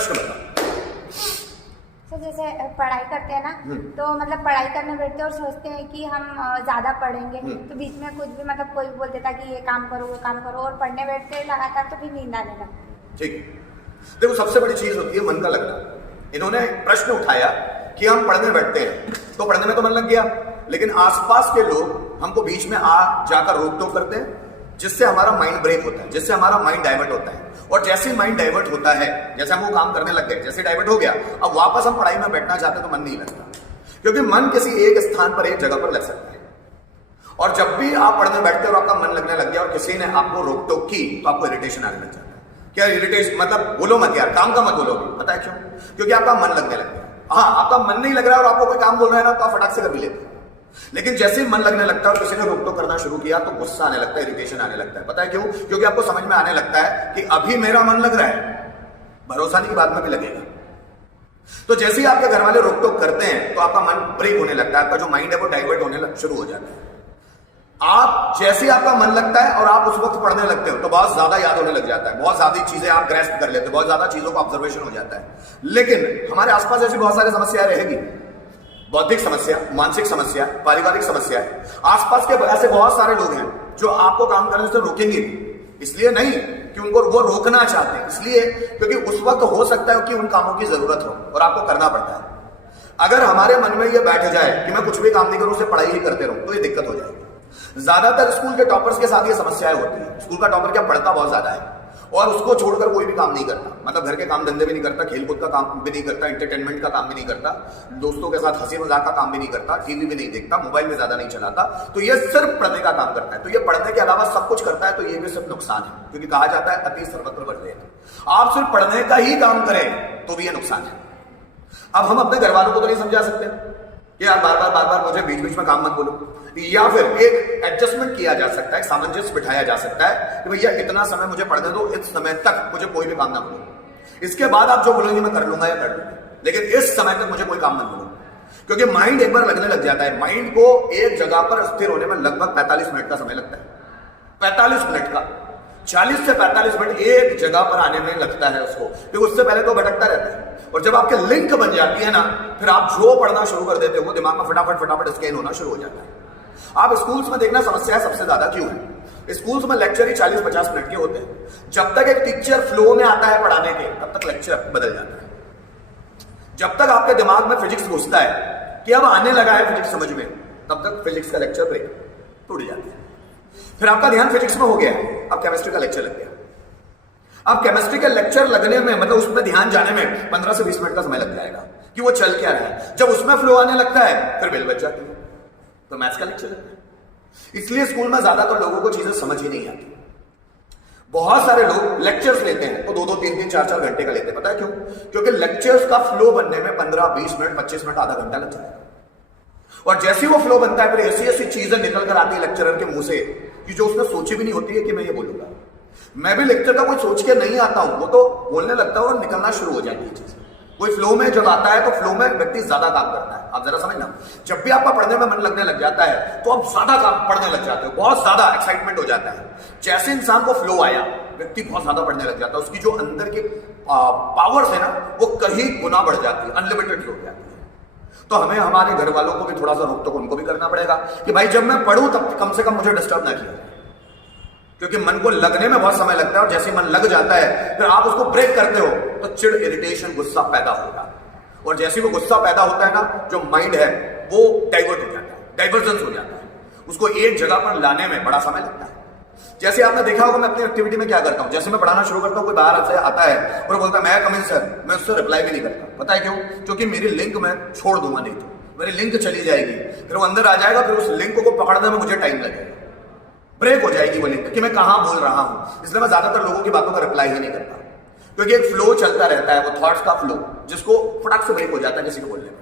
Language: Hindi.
प्रश्न बताओ। तो जैसे पढ़ाई करते हैं ना, तो मतलब पढ़ाई करने बैठते हैं और सोचते हैं कि हम ज्यादा पढ़ेंगे, तो बीच में कुछ भी मतलब कोई बोल देता कि ये काम करो वो काम करो, और पढ़ने बैठते हैं लगातार तो फिर नींद आने लगती है। ठीक, देखो सबसे बड़ी चीज होती है मन का लगना। इन्होंने प्रश्न उठाया कि हम पढ़ने बैठते हैं तो पढ़ने में तो मन लग गया, लेकिन आसपास के लोग हमको बीच में आ जाकर रोक टोक करते हैं, जिससे हमारा माइंड ब्रेक होता है, जिससे हमारा माइंड डाइवर्ट होता है। और जैसे माइंड डाइवर्ट होता है, जैसे हम वो काम करने लग गए, जैसे डाइवर्ट हो गया, अब वापस हम पढ़ाई में बैठना चाहते तो मन नहीं लगता, क्योंकि मन किसी एक स्थान पर, एक जगह पर लग सकता है। और जब भी आप पढ़ने बैठते हो और आपका मन लगने लग गया और किसी ने आपको रोक टोक की, तो आपको इरिटेशन आने लग जाता है। क्या इरिटेशन मतलब? बोलो मत यार, काम का मत बोलो। पता है क्यों? क्योंकि आपका मन लगने लग गया। हाँ, आपका मन नहीं लग रहा है और आपको कोई काम बोल रहा है ना, तो आप फटाक से कर भी लेते हो। लेकिन जैसे ही मन लगने लगता है और किसी ने रोक टोक करना शुरू किया, तो गुस्सा आने लगता है, इरिटेशन आने लगता है। पता है क्यों? क्योंकि आपको समझ में आने लगता है कि अभी मेरा मन लग रहा है, भरोसा नहीं कि बाद में भी लगेगा। तो जैसे ही आपके घर वाले रोक टोक करते हैं, तो आपका मन ब्रेक होने लगता है, आपका जो माइंड है वो डाइवर्ट होने शुरू हो जाता है। आप जैसे ही आपका मन लगता है और आप उस वक्त पढ़ने लगते हो, तो बहुत ज्यादा याद होने लग जाता है, बहुत ज्यादा चीजें आप ग्रैस्प कर लेते हो, बहुत ज्यादा चीजों का ऑब्जर्वेशन हो जाता है। लेकिन हमारे आसपास ऐसी बहुत सारी समस्याएं रहेगी, बौद्धिक समस्या, मानसिक समस्या, पारिवारिक समस्या। आसपास के ऐसे बहुत सारे लोग हैं जो आपको काम करने से रोकेंगे, इसलिए नहीं कि उनको वो रोकना चाहते हैं, इसलिए क्योंकि उस वक्त हो सकता है कि उन कामों की जरूरत हो और आपको करना पड़ता है। अगर हमारे मन में ये बैठ जाए कि मैं कुछ भी काम नहीं करूं, उसे पढ़ाई ही करते रहूं, तो ये दिक्कत हो जाएगी। ज्यादातर स्कूल के टॉपर्स के साथ ये समस्याएं होती है। स्कूल का टॉपर क्या पढ़ता बहुत ज्यादा है और उसको छोड़कर कोई भी काम नहीं करता, मतलब घर के काम धंधे भी नहीं करता, खेलकूद का काम भी नहीं करता, एंटरटेनमेंट का काम भी नहीं करता, दोस्तों के साथ हंसी मजाक का काम भी नहीं करता, टीवी भी नहीं देखता, मोबाइल भी ज्यादा नहीं चलाता, तो ये सिर्फ पढ़ने का काम करता है। तो ये पढ़ने के अलावा सब कुछ करता है, तो ये भी सिर्फ नुकसान है, क्योंकि कहा जाता है अति सर्वत्र वर्जेत। आप सिर्फ पढ़ने का ही काम करें तो भी ये नुकसान है। अब हम अपने घर वालों को तो नहीं समझा सकते कि आप बार बार मुझे बीच बीच में काम मत बोलो, या फिर एक एडजस्टमेंट किया जा सकता है, सामंजस्य बिठाया जा सकता है कि भैया इतना समय मुझे पढ़ने दो, इस समय तक मुझे कोई भी काम ना बोलो, इसके बाद आप जो बोलोगे मैं कर लूंगा या कर लूंगा, लेकिन इस समय तक मुझे कोई काम मत बोलो। क्योंकि माइंड एक बार लगने लग जाता है, माइंड को एक जगह पर स्थिर होने में लगभग 45 मिनट का समय लगता है। 45 मिनट का, 40 से 45 मिनट एक जगह पर आने में लगता है उसको, क्योंकि उससे पहले तो भटकता रहता है। और जब आपके लिंक बन जाती है ना, फिर आप जो पढ़ना शुरू कर देते हो दिमाग में फटाफट स्कैन होना शुरू हो जाता है। आप स्कूल्स में देखना समस्या सबसे ज्यादा क्यों है। स्कूल्स में लेक्चर ही 40-50 मिनट के होते हैं। जब तक एक टीचर फ्लो में आता है पढ़ाने के, तब तक लेक्चर बदल जाता है। जब तक आपके दिमाग में फिजिक्स घुसता है कि अब आने लगा है फिजिक्स समझ में, तब तक फिजिक्स का लेक्चर ब्रेक टूट जाता है। फिर आपका ध्यान फिजिक्स में हो गया, अब केमिस्ट्री का लेक्चर लग गया। अब केमिस्ट्री का लेक्चर लगने में, मतलब उसमें ध्यान जाने में 15 से 20 मिनट का समय लग जाएगा कि वो चल क्या रहा है। जब उसमें फ्लो आने लगता है, फिर बेल बज जाती है, तो मैथ्स का लेक्चर लगता है। इसलिए स्कूल में ज्यादातर लोगों को चीजें समझ ही नहीं आती। बहुत सारे लोग लेक्चर्स लेते हैं तो 2-2, 3-3, 4-4 घंटे का लेते हैं। पता है क्यों? क्योंकि लेक्चर्स का फ्लो बनने में 15-20 मिनट, 25 मिनट, आधा घंटा लग जाएगा। और जैसे ही वो फ्लो बनता है, फिर ऐसी ऐसी चीजें निकल कर आती है लेक्चरर के मुंह से कि जो उसने सोची भी नहीं होती है कि मैं ये बोलूंगा। मैं भी लेक्चर का कोई सोच के नहीं आता हूं, वो तो बोलने लगता है और निकलना शुरू हो जाती है चीजें। कोई फ्लो में जब आता है तो फ्लो में व्यक्ति ज्यादा काम करता है। आप जरा समझना, जब भी आपका पढ़ने में मन लगने लग जाता है तो आप ज्यादा काम पढ़ने लग जाते हो, बहुत ज्यादा एक्साइटमेंट हो जाता है। जैसे इंसान को फ्लो आया, व्यक्ति बहुत ज्यादा पढ़ने लग जाता है, उसकी जो अंदर की पावर्स है ना, वो कहीं गुना बढ़ जाती है, अनलिमिटेड हो जाती है। तो हमें हमारे घर वालों को भी थोड़ा सा रोक टोक उनको भी करना पड़ेगा कि भाई जब मैं पढ़ूं तब कम से कम मुझे डिस्टर्ब ना किया, क्योंकि मन को लगने में बहुत समय लगता है। और जैसे मन लग जाता है, फिर आप उसको ब्रेक करते हो तो चिड़, इरिटेशन, गुस्सा पैदा होगा। और जैसे वो गुस्सा पैदा होता है ना, जो माइंड है वो डाइवर्ट हो जाता है, डाइवर्जेंस हो जाता है, उसको एक जगह पर लाने में बड़ा समय लगता है। जैसे आपने देखा होगा, मैं अपनी एक्टिविटी में क्या करता हूं, जैसे मैं पढ़ाना शुरू करता हूं, कोई बाहर से आता है और बोलता है मैं कम इन सर, मैं उससे रिप्लाई भी नहीं करता। पता है क्यों? क्योंकि मेरी लिंक मैं छोड़ दूंगा, नहीं तो मेरी लिंक चली जाएगी, फिर वो अंदर आ जाएगा, फिर उस लिंक को पकड़ने में मुझे टाइम लगेगा, ब्रेक हो जाएगी वो लिंक कि मैं कहां बोल रहा हूं। इसलिए मैं ज्यादातर लोगों की बातों का रिप्लाई ही नहीं करता, क्योंकि एक फ्लो चलता रहता है, वो थॉट्स का फ्लो, जिसको फटाक से ब्रेक हो जाता है किसी को बोलने में।